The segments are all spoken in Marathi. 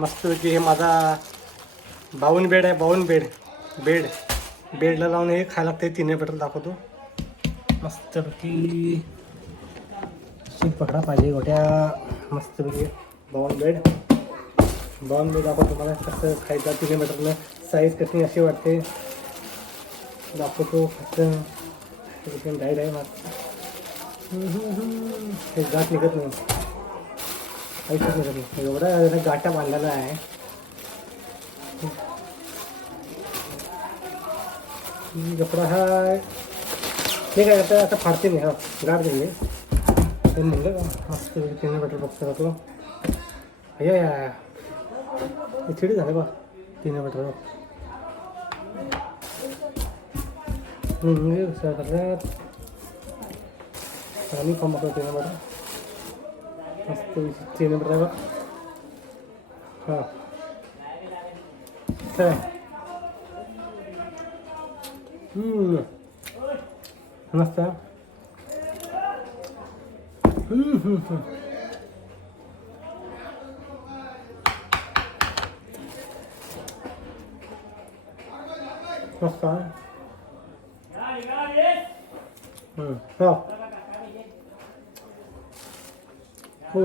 मस्तपैकी हे माझा बावून बेड आहे. बावून बेडला लावून हे खायला लागते. तिन्ही बटर दाखवतो. मस्तपैकी पकडा पाहिजे गोट्या. मस्तपैकी बावून बेड दाखवतो तुम्हाला कसं खायचं. तिन्ही बटरनं साईज कशी अशी वाटते दाखवतो. फक्त डाईट आहे माझं. हे गाठ निघत नाही. काहीच निघत नाही. एवढा गाठा बांधलेला आहे. कपडा हा हे काय करता आता फाडते नाही. हा गाठ दिली ते म्हणलं का मस्त तिन्ही बटर बघतो तो. या चिडी झालं बा तिन्ही बटर करतात. आणि कम बघतो तिन्ही बटर मस्त तिन्ही बटर बघ. हां काय मस्त. मस्त आहे. हो हो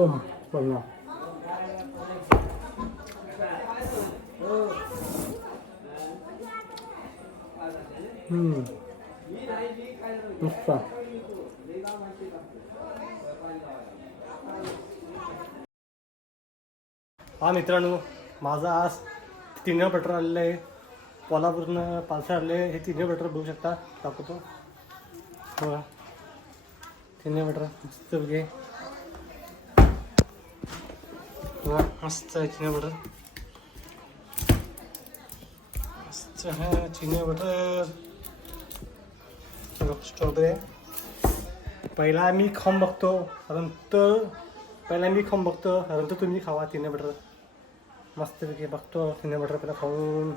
बोला. मस्त. हा मित्रांनो, माझा आज तिन्ही बटर आलेलं आहे. कोल्हापूरनं पालसर आले. हे तिन्ही बटर बघू शकता दाखवतो. हो तिन्ही बटर मस्त बघे. मस्त आहे तिन्ही बटर. मस्त आहे तिन्ही बटर. स्ट्रॉबेरी पहिला मी खाऊन बघतो. परंतु तुम्ही खावा तिन्ही बटर. मस्तपैकी बघतो तिन्ही बटर पहिला खाऊन.